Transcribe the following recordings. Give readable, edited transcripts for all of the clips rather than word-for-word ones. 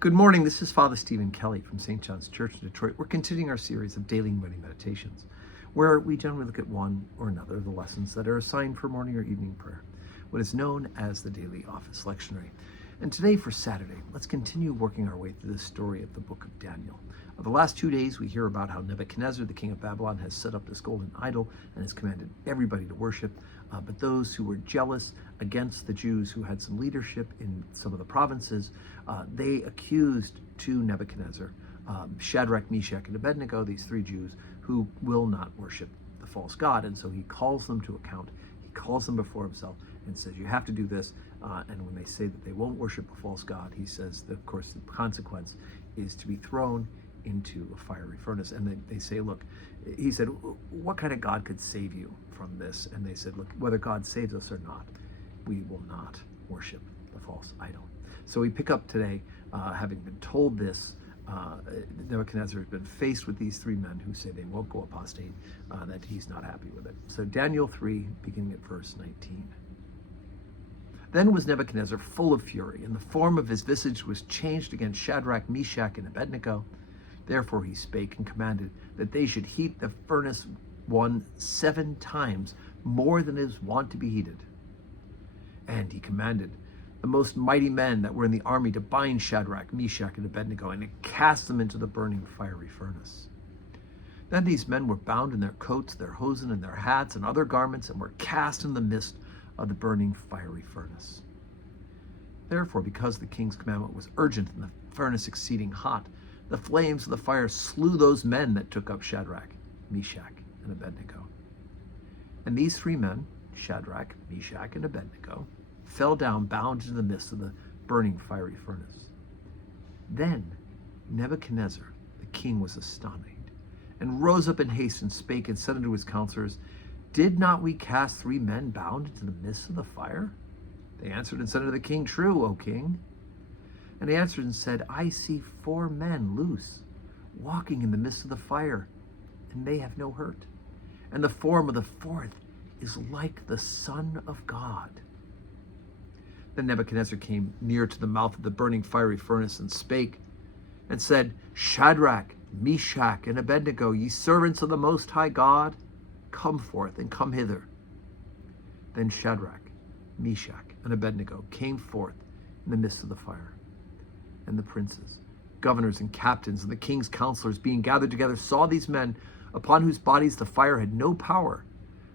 Good morning. This is Father Stephen Kelly from St. John's Church in Detroit. We're continuing our series of daily morning meditations, where we generally look at one or another of the lessons that are assigned for morning or evening prayer, what is known as the daily office lectionary. And today, for Saturday, let's continue working our way through the story of the book of Daniel. The last 2 days, we hear about how Nebuchadnezzar, the king of Babylon, has set up this golden idol and has commanded everybody to worship. But those who were jealous against the Jews who had some leadership in some of the provinces, they accused to Nebuchadnezzar Shadrach, Meshach, and Abednego, these 3 Jews who will not worship the false god. And so he calls them to account. He calls them before himself and says, you have to do this. And when they say that they won't worship a false god, he says that, of course, the consequence is to be thrown into a fiery furnace. And they say, look, he said, what kind of God could save you from this? And they said, look, whether God saves us or not, we will not worship the false idol. So we pick up today, having been told this, Nebuchadnezzar has been faced with these 3 men who say they won't go apostate, that he's not happy with it. So Daniel 3, beginning at verse 19. Then was Nebuchadnezzar full of fury, and the form of his visage was changed against Shadrach, Meshach, and Abednego. Therefore he spake and commanded that they should heat the furnace 7 times more than is wont to be heated. And he commanded the most mighty men that were in the army to bind Shadrach, Meshach, and Abednego, and to cast them into the burning fiery furnace. Then these men were bound in their coats, their hosen, and their hats, and other garments, and were cast in the midst of the burning fiery furnace. Therefore, because the king's commandment was urgent, and the furnace exceeding hot, the flames of the fire slew those men that took up Shadrach, Meshach, and Abednego. And these 3 men, Shadrach, Meshach, and Abednego, fell down bound into the midst of the burning fiery furnace. Then Nebuchadnezzar, the king, was astonished, and rose up in haste, and spake and said unto his counselors, Did not we cast 3 men bound into the midst of the fire? They answered and said unto the king, True, O king. And he answered and said, I see 4 men loose, walking in the midst of the fire, and they have no hurt. And the form of the 4th is like the Son of God. Then Nebuchadnezzar came near to the mouth of the burning fiery furnace, and spake, and said, Shadrach, Meshach, and Abednego, ye servants of the Most High God, come forth and come hither. Then Shadrach, Meshach, and Abednego came forth in the midst of the fire. And the princes, governors, and captains, and the king's counselors, being gathered together, saw these men, upon whose bodies the fire had no power,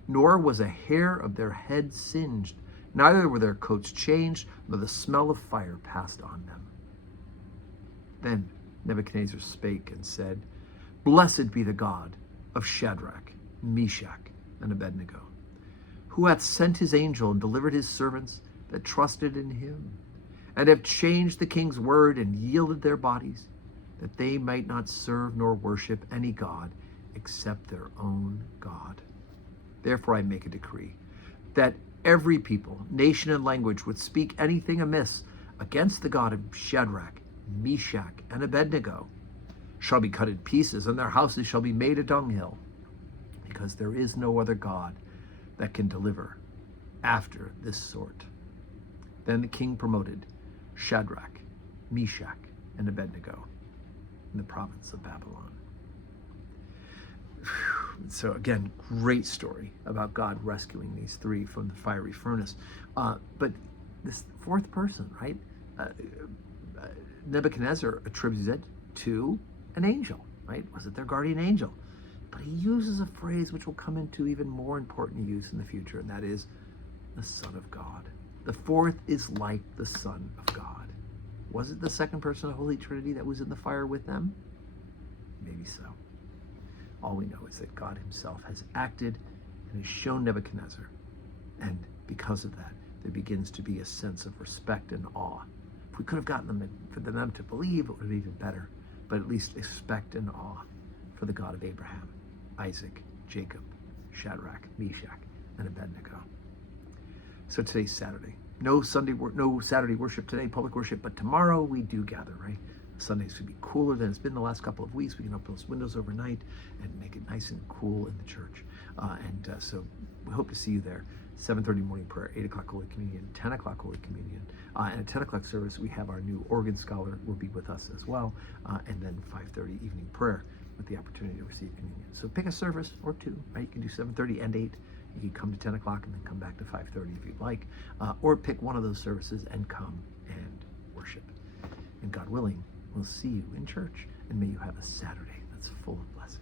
nor was a hair of their head singed, neither were their coats changed, nor the smell of fire passed on them. Then Nebuchadnezzar spake and said, Blessed be the God of Shadrach, Meshach, and Abednego, who hath sent his angel and delivered his servants that trusted in him, and have changed the king's word and yielded their bodies, that they might not serve nor worship any god except their own God. Therefore I make a decree, that every people, nation, and language would speak anything amiss against the God of Shadrach, Meshach, and Abednego shall be cut in pieces, and their houses shall be made a dunghill, because there is no other God that can deliver after this sort. Then the king promoted Shadrach, Meshach, and Abednego in the province of Babylon. So again, great story about God rescuing these 3 from the fiery furnace. But this 4th person, right? Nebuchadnezzar attributes it to an angel, right? Was it their guardian angel? But he uses a phrase which will come into even more important use in the future, and that is the Son of God. The 4th is like the Son of God. Was it the 2nd person of the Holy Trinity that was in the fire with them? Maybe so. All we know is that God himself has acted and has shown Nebuchadnezzar. And because of that, there begins to be a sense of respect and awe. If we could have gotten them for them to believe, it would have been even better. But at least respect and awe for the God of Abraham, Isaac, Jacob, Shadrach, Meshach, and Abednego. So today's Saturday. No Saturday worship today, public worship, but tomorrow we do gather, right? Sundays should be cooler than it's been the last couple of weeks. We can open those windows overnight and make it nice and cool in the church. So we hope to see you there. 7:30 morning prayer, 8 o'clock Holy Communion, 10 o'clock Holy Communion. And at 10 o'clock service, we have our new organ scholar will be with us as well. And then 5:30 evening prayer with the opportunity to receive communion. So pick a service or two, right? You can do 7:30 and 8. You can come to 10 o'clock and then come back to 5:30 if you'd like. Or pick one of those services and come and worship. And God willing, we'll see you in church. And may you have a Saturday that's full of blessings.